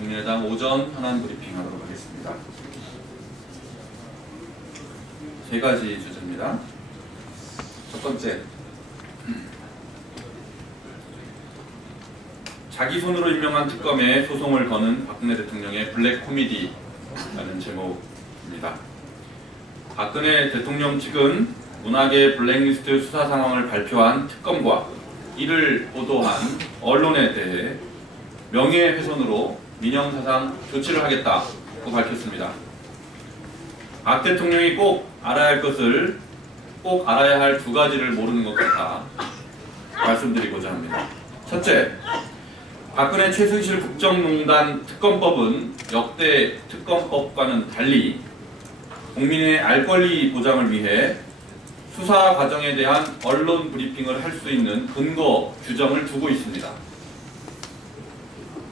국민의당 오전 현안 브리핑 하도록 하겠습니다. 세 가지 주제입니다. 첫 번째, 자기 손으로 임명한 특검에 소송을 거는 박근혜 대통령의 블랙 코미디라는 제목입니다. 박근혜 대통령 측은 문학의 블랙리스트 수사 상황을 발표한 특검과 이를 보도한 언론에 대해 명예훼손으로 민형사상 조치를 하겠다고 밝혔습니다. 박 대통령이 꼭 알아야 할 것을 꼭 알아야 할 두 가지를 모르는 것 같아 말씀드리고자 합니다. 첫째, 박근혜 최순실 국정농단 특검법은 역대 특검법과는 달리 국민의 알 권리 보장을 위해 수사 과정에 대한 언론 브리핑을 할 수 있는 근거 규정을 두고 있습니다.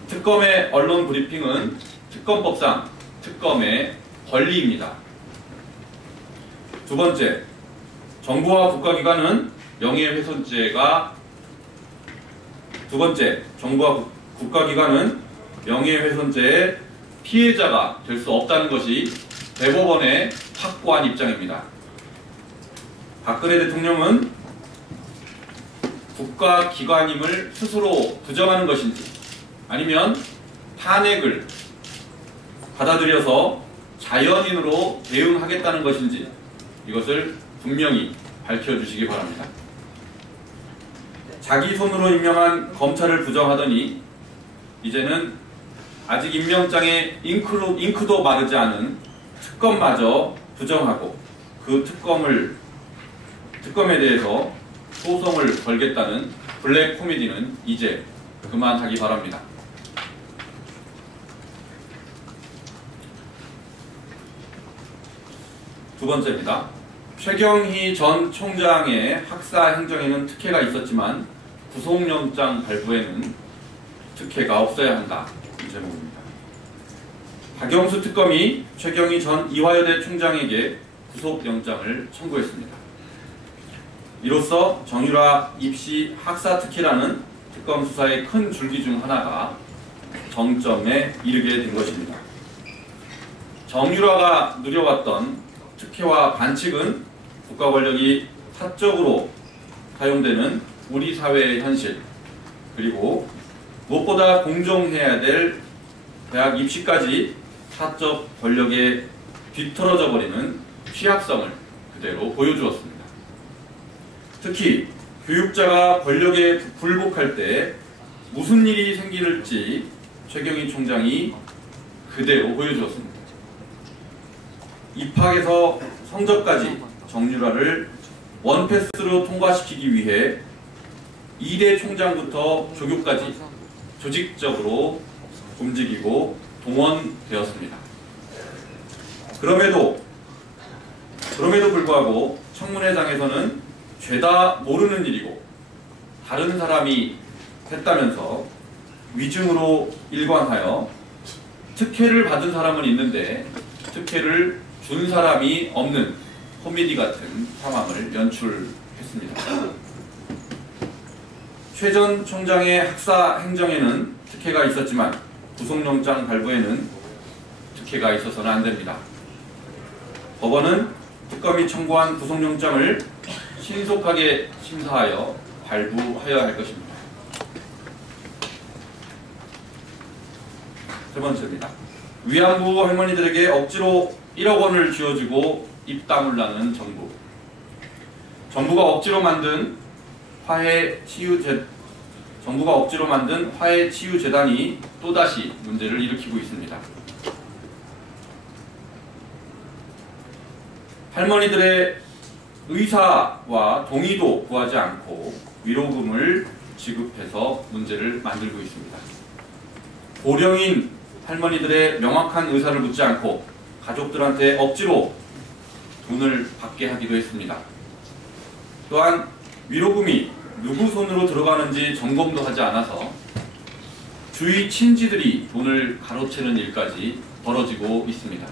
특검의 언론 브리핑은 특검법상 특검의 권리입니다. 두 번째, 정부와 국가기관은 명예훼손죄의 피해자가 될 수 없다는 것이 대법원의 확고한 입장입니다. 박근혜 대통령은 국가기관임을 스스로 부정하는 것인지 아니면 탄핵을 받아들여서 자연인으로 대응하겠다는 것인지 이것을 분명히 밝혀주시기 바랍니다. 자기 손으로 임명한 검찰을 부정하더니 이제는 아직 임명장에 잉크도 마르지 않은 특검마저 부정하고 그 특검에 대해서 소송을 걸겠다는 블랙 코미디는 이제 그만하기 바랍니다. 두 번째입니다. 최경희 전 총장의 학사 행정에는 특혜가 있었지만 구속영장 발부에는 특혜가 없어야 한다. 이 제목입니다. 박영수 특검이 최경희 전 이화여대 총장에게 구속영장을 청구했습니다. 이로써 정유라 입시 학사 특혜라는 특검 수사의 큰 줄기 중 하나가 정점에 이르게 된 것입니다. 정유라가 누려왔던 특혜와 반칙은 국가 권력이 사적으로 사용되는 우리 사회의 현실, 그리고 무엇보다 공정해야 될 대학 입시까지 사적 권력에 뒤틀어져 버리는 취약성을 그대로 보여주었습니다. 특히 교육자가 권력에 굴복할 때 무슨 일이 생길지 최경희 총장이 그대로 보여주었습니다. 입학에서 성적까지 정유라를 원패스로 통과시키기 위해 2대 총장부터 조교까지 조직적으로 움직이고 동원되었습니다. 그럼에도 불구하고 청문회장에서는 죄다 모르는 일이고 다른 사람이 했다면서 위증으로 일관하여 특혜를 받은 사람은 있는데 특혜를 준 사람이 없는 코미디 같은 상황을 연출했습니다. 최 전 총장의 학사 행정에는 특혜가 있었지만 구속영장 발부에는 특혜가 있어서는 안 됩니다. 법원은 특검이 청구한 구속영장을 신속하게 심사하여 발부하여야 할 것입니다. 세 번째입니다. 위안부 할머니들에게 억지로 1억 원을 쥐어주고 입 다물라는 정부. 정부가 억지로 만든 화해치유재단이 또다시 문제를 일으키고 있습니다. 할머니들의 의사와 동의도 구하지 않고 위로금을 지급해서 문제를 만들고 있습니다. 고령인 할머니들의 명확한 의사를 묻지 않고 가족들한테 억지로 돈을 받게 하기도 했습니다. 또한 위로금이 누구 손으로 들어가는지 점검도 하지 않아서 주위 친지들이 돈을 가로채는 일까지 벌어지고 있습니다.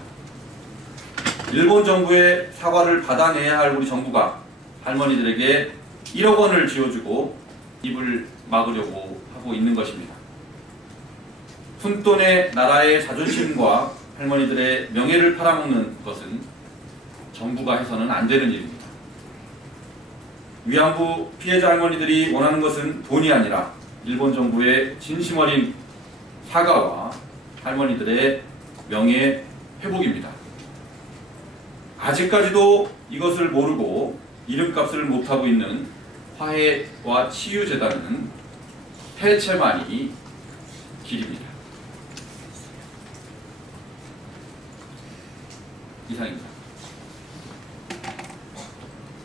일본 정부의 사과를 받아내야 할 우리 정부가 할머니들에게 1억 원을 쥐어주고 입을 막으려고 하고 있는 것입니다. 푼돈의 나라의 자존심과 할머니들의 명예를 팔아먹는 것은 정부가 해서는 안 되는 일입니다. 위안부 피해자 할머니들이 원하는 것은 돈이 아니라 일본 정부의 진심 어린 사과와 할머니들의 명예 회복입니다. 아직까지도 이것을 모르고 이름값을 못하고 있는 화해와 치유재단은 폐체만이 길입니다. 이상입니다.